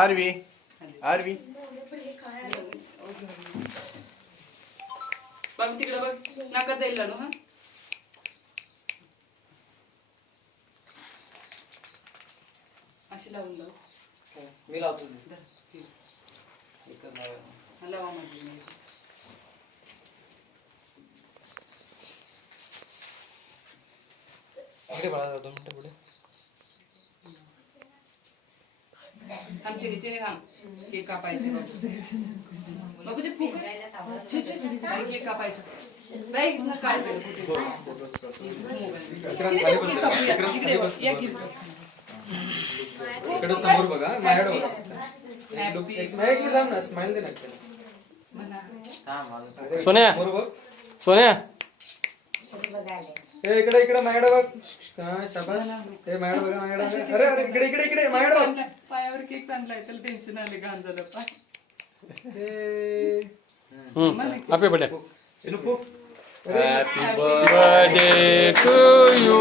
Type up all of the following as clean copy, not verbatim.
RV RV बघ तिकडे बघ नाकात जाईल लाडू. हा अशी लावून लाव. मी लावतो लावा म्हटली पुढे बाळा 2 मिनिटं पुढे आमचे घ्यायचे घाम केक कापायचे बघू ते फुग केक कापायचं बाई न काढते इकडे समोर बघा माझ्याकडे बघा. एक मिनिट थांब ना स्माइल दे ना सोन्या सोन्या ए इकडे इकडे माझ्याकडे बघ. शाबास ए माझ्याकडे बघा माझ्याकडे. अरे अरे इकडे इकडे इकडे माझ्याकडे बघ. पायावर केक आणलाय त्याला टेन्शन आले घाण झालं पाय. Happy birthday happy birthday to you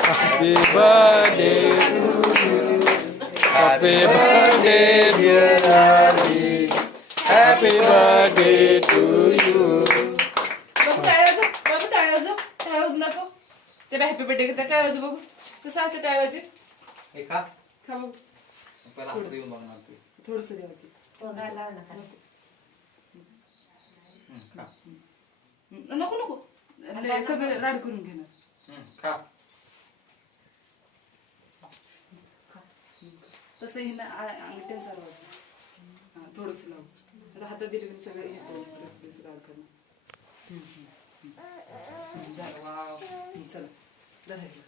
happy birthday to you happy birthday dear आली हॅपी बर्थडे टू यू. नको त्याला हॅपी बर्थडे करता टाळायचं बघू कसं असं टाळायचे खा खा बघू पहिला देऊन बघणार तू थोडस देवाची नको नको सगळं राड करून घेणार खा तसं ही ना अंगठ्यान चालवायचं थोडस लावू आता हातात दिलं सगळं येतो राड करणं झालं वाव चला धरायचं